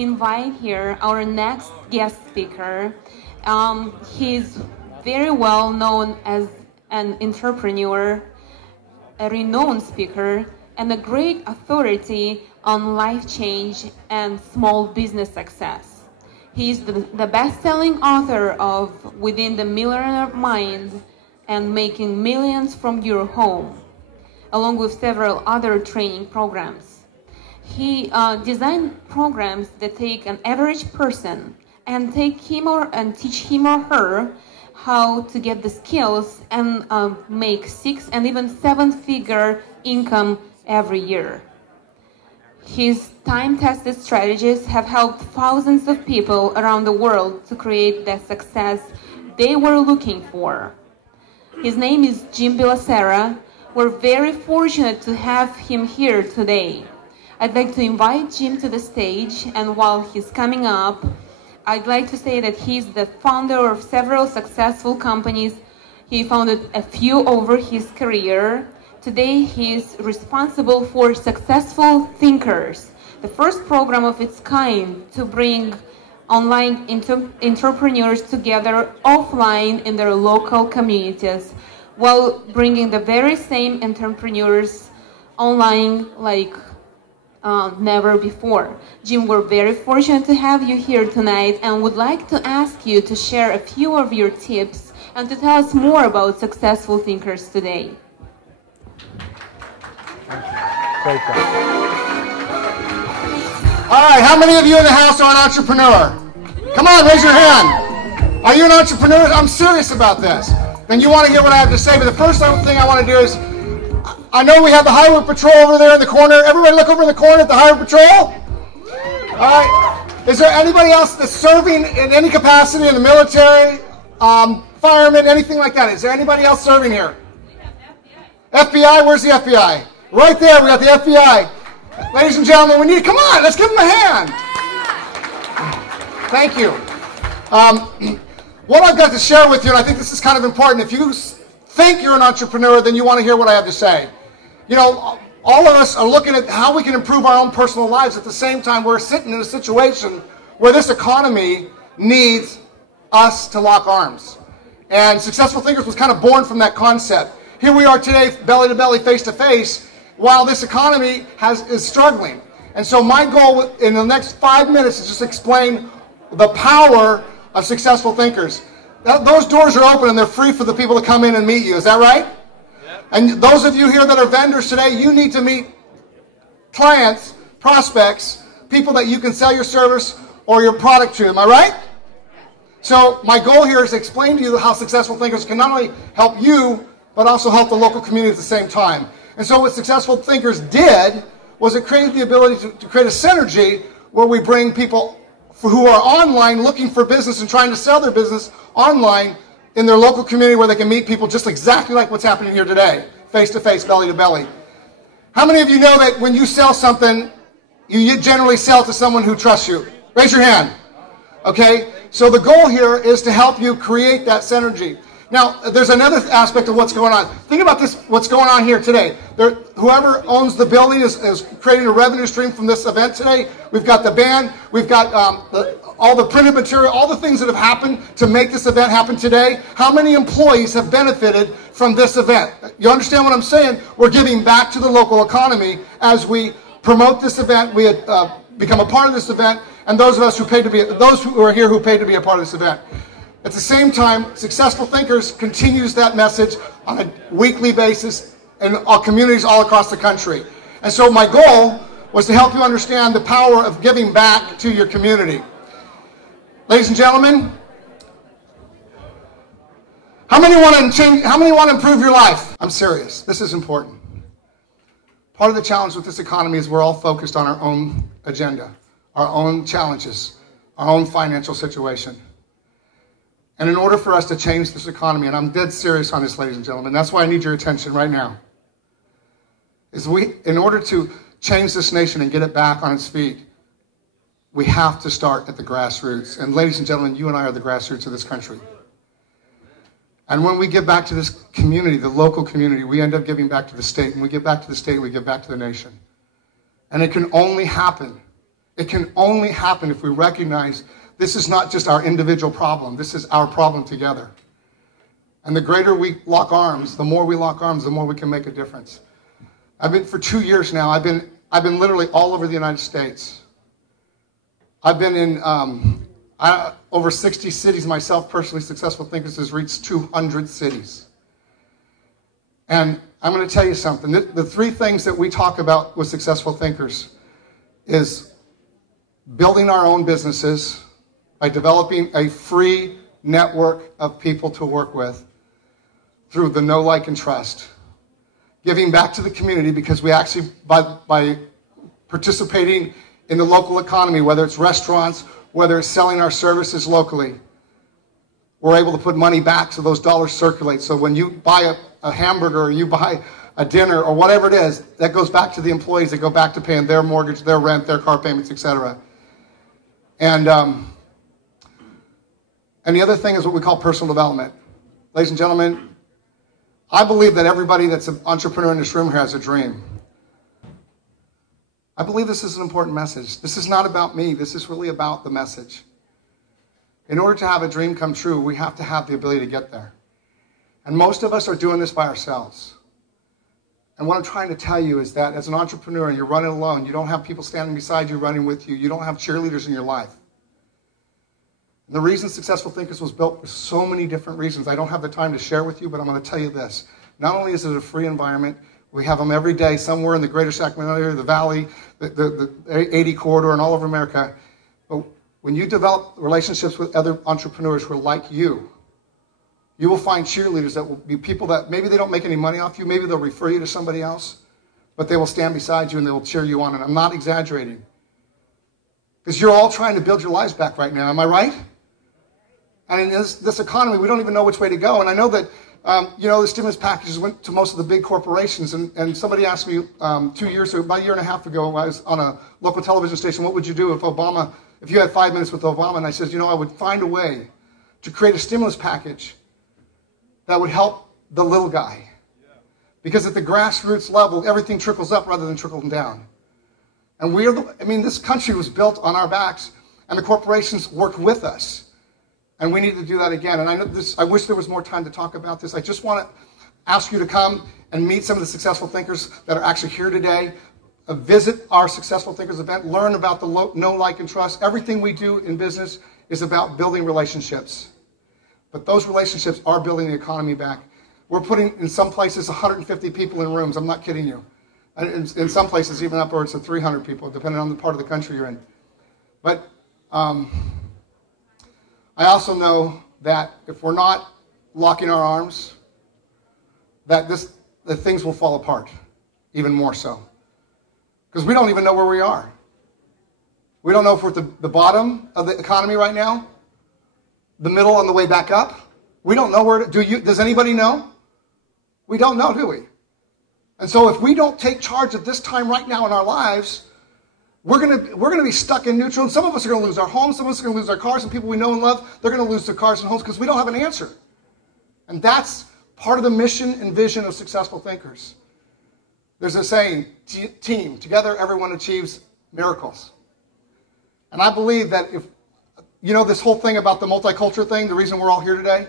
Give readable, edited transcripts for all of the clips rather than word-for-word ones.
invite here our next guest speaker. He's very well known as an entrepreneur, a renowned speaker, and a great authority on life change and small business success. He's the best-selling author of Within the Millionaire Mind and Making Millions from Your Home, along with several other training programs. He designed programs that take an average person and teach him or her how to get the skills and make 6 and even 7-figure income every year. His time-tested strategies have helped thousands of people around the world to create the success they were looking for. His name is Jim Bellacera. We're very fortunate to have him here today. I'd like to invite Jim to the stage, and while he's coming up, I'd like to say that he's the founder of several successful companies. He founded a few over his career. Today, he is responsible for Successful Thinkers, the first program of its kind to bring online entrepreneurs together offline in their local communities, while bringing the very same entrepreneurs online like never before. Jim, we're very fortunate to have you here tonight and would like to ask you to share a few of your tips and to tell us more about Successful Thinkers today. Great job. All right, how many of you in the house are an entrepreneur? Come on, raise your hand. Are you an entrepreneur? I'm serious about this. And you want to hear what I have to say, but the first thing I want to do is, I know we have the Highway Patrol over there in the corner. Everybody look over in the corner at the Highway Patrol. All right. Is there anybody else that's serving in any capacity in the military, firemen, anything like that? Is there anybody else serving here? FBI, where's the FBI? Right there, we got the FBI. Ladies and gentlemen, come on, let's give them a hand. Thank you. What I've got to share with you, and I think this is kind of important, if you think you're an entrepreneur, then you want to hear what I have to say. You know, all of us are looking at how we can improve our own personal lives. At the same time, we're sitting in a situation where this economy needs us to lock arms. And Successful Thinkers was kind of born from that concept. Here we are today, belly to belly, face to face, while this economy is struggling. And so my goal in the next 5 minutes is just explain the power of Successful Thinkers. Those doors are open and they're free for the people to come in and meet you. Is that right? Yep. And those of you here that are vendors today, you need to meet clients, prospects, people that you can sell your service or your product to. Am I right? So my goal here is to explain to you how Successful Thinkers can not only help you, but also help the local community at the same time. And so what Successful Thinkers did was it created the ability to create a synergy where we bring people who are online looking for business and trying to sell their business online in their local community where they can meet people just exactly like what's happening here today, face to face, belly to belly. How many of you know that when you sell something, you generally sell to someone who trusts you? Raise your hand. Okay? So the goal here is to help you create that synergy. Now, there's another aspect of what's going on. Think about this, what's going on here today. Whoever owns the building is creating a revenue stream from this event today. We've got the band, we've got all the printed material, all the things that have happened to make this event happen today. How many employees have benefited from this event? You understand what I'm saying? We're giving back to the local economy as we promote this event. We become a part of this event, and those of us who paid to be, those who are here who paid to be a part of this event. At the same time, Successful Thinkers continues that message on a weekly basis in our communities all across the country. And so my goal was to help you understand the power of giving back to your community. Ladies and gentlemen, how many want to change? How many want to improve your life? I'm serious. This is important. Part of the challenge with this economy is we're all focused on our own agenda, our own challenges, our own financial situation. And in order for us to change this economy, and I'm dead serious on this, ladies and gentlemen, that's why I need your attention right now, in order to change this nation and get it back on its feet, we have to start at the grassroots. And ladies and gentlemen, you and I are the grassroots of this country. And when we give back to this community, the local community, we end up giving back to the state. When we give back to the state, we give back to the nation. And it can only happen It can only happen if we recognize this is not just our individual problem. This is our problem together. And the greater we lock arms, the more we lock arms, the more we can make a difference. For 2 years now, I've been literally all over the United States. I've been in over 60 cities myself personally. Successful Thinkers has reached 200 cities. And I'm going to tell you something. The three things that we talk about with Successful Thinkers is building our own businesses by developing a free network of people to work with through the know, like, and trust. Giving back to the community, because we actually, by participating in the local economy, whether it's restaurants, whether it's selling our services locally, we're able to put money back so those dollars circulate. So when you buy a hamburger or you buy a dinner or whatever it is, that goes back to the employees. That go back to paying their mortgage, their rent, their car payments, etc. And the other thing is what we call personal development. Ladies and gentlemen, I believe that everybody that's an entrepreneur in this room here has a dream. I believe this is an important message. This is not about me. This is really about the message. In order to have a dream come true, we have to have the ability to get there. And most of us are doing this by ourselves. And what I'm trying to tell you is that as an entrepreneur and you're running alone, you don't have people standing beside you running with you, you don't have cheerleaders in your life. And the reason Successful Thinkers was built for so many different reasons. I don't have the time to share with you, but I'm going to tell you this. Not only is it a free environment, we have them every day somewhere in the greater Sacramento area, the Valley, the 80 corridor, and all over America. But when you develop relationships with other entrepreneurs who are like you will find cheerleaders that will be people that maybe they don't make any money off you, maybe they'll refer you to somebody else, but they will stand beside you and they will cheer you on. And I'm not exaggerating. Because you're all trying to build your lives back right now, am I right? And in this economy, we don't even know which way to go. And I know that, the stimulus packages went to most of the big corporations. And somebody asked me 2 years ago, about a year and a half ago, I was on a local television station, what would you do if you had 5 minutes with Obama? And I said, I would find a way to create a stimulus package that would help the little guy. Because at the grassroots level, everything trickles up rather than trickling down. And this country was built on our backs, and the corporations worked with us. And we need to do that again. And I wish there was more time to talk about this. I just want to ask you to come and meet some of the Successful Thinkers that are actually here today. Visit our Successful Thinkers event. Learn about the know, like, and trust. Everything we do in business is about building relationships. But those relationships are building the economy back. We're putting, in some places, 150 people in rooms. I'm not kidding you. In some places, even upwards of 300 people, depending on the part of the country you're in. But I also know that if we're not locking our arms, that things will fall apart, even more so. Because we don't even know where we are. We don't know if we're at the bottom of the economy right now, the middle, on the way back up. We don't know where does anybody know? We don't know, do we? And so if we don't take charge at this time right now in our lives, we're gonna be stuck in neutral, and some of us are gonna lose our homes, some of us are gonna lose our cars, and people we know and love, they're gonna lose their cars and homes because we don't have an answer. And that's part of the mission and vision of Successful Thinkers. There's a saying, team, together everyone achieves miracles. And I believe that if, this whole thing about the multicultural thing, the reason we're all here today,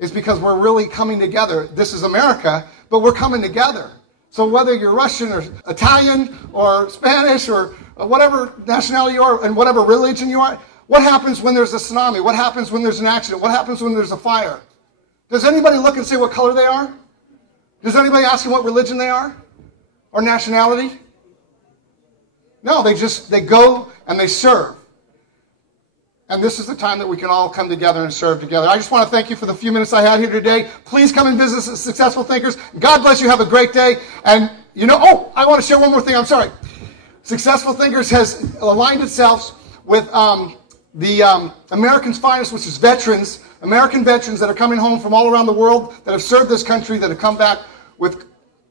is because we're really coming together. This is America, but we're coming together. So whether you're Russian or Italian or Spanish or whatever nationality you are and whatever religion you are, what happens when there's a tsunami? What happens when there's an accident? What happens when there's a fire? Does anybody look and say what color they are? Does anybody ask them what religion they are? Or nationality? No, they go and they serve. And this is the time that we can all come together and serve together. I just want to thank you for the few minutes I had here today. Please come and visit Successful Thinkers. God bless you. Have a great day. And I want to share one more thing. I'm sorry. Successful Thinkers has aligned itself with the American's Finest, which is veterans, American veterans that are coming home from all around the world that have served this country, that have come back with,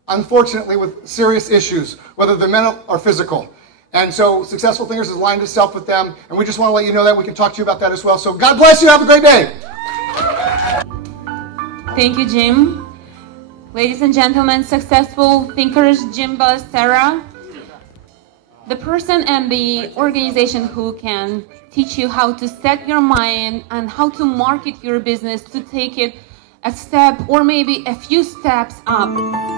unfortunately, with serious issues, whether they're mental or physical. And so Successful Thinkers has aligned itself with them, and we just want to let you know that. We can talk to you about that as well. So God bless you. Have a great day. Thank you, Jim. Ladies and gentlemen, Successful Thinkers, Jim Bellacera. the person and the organization who can teach you how to set your mind and how to market your business to take it a step or maybe a few steps up.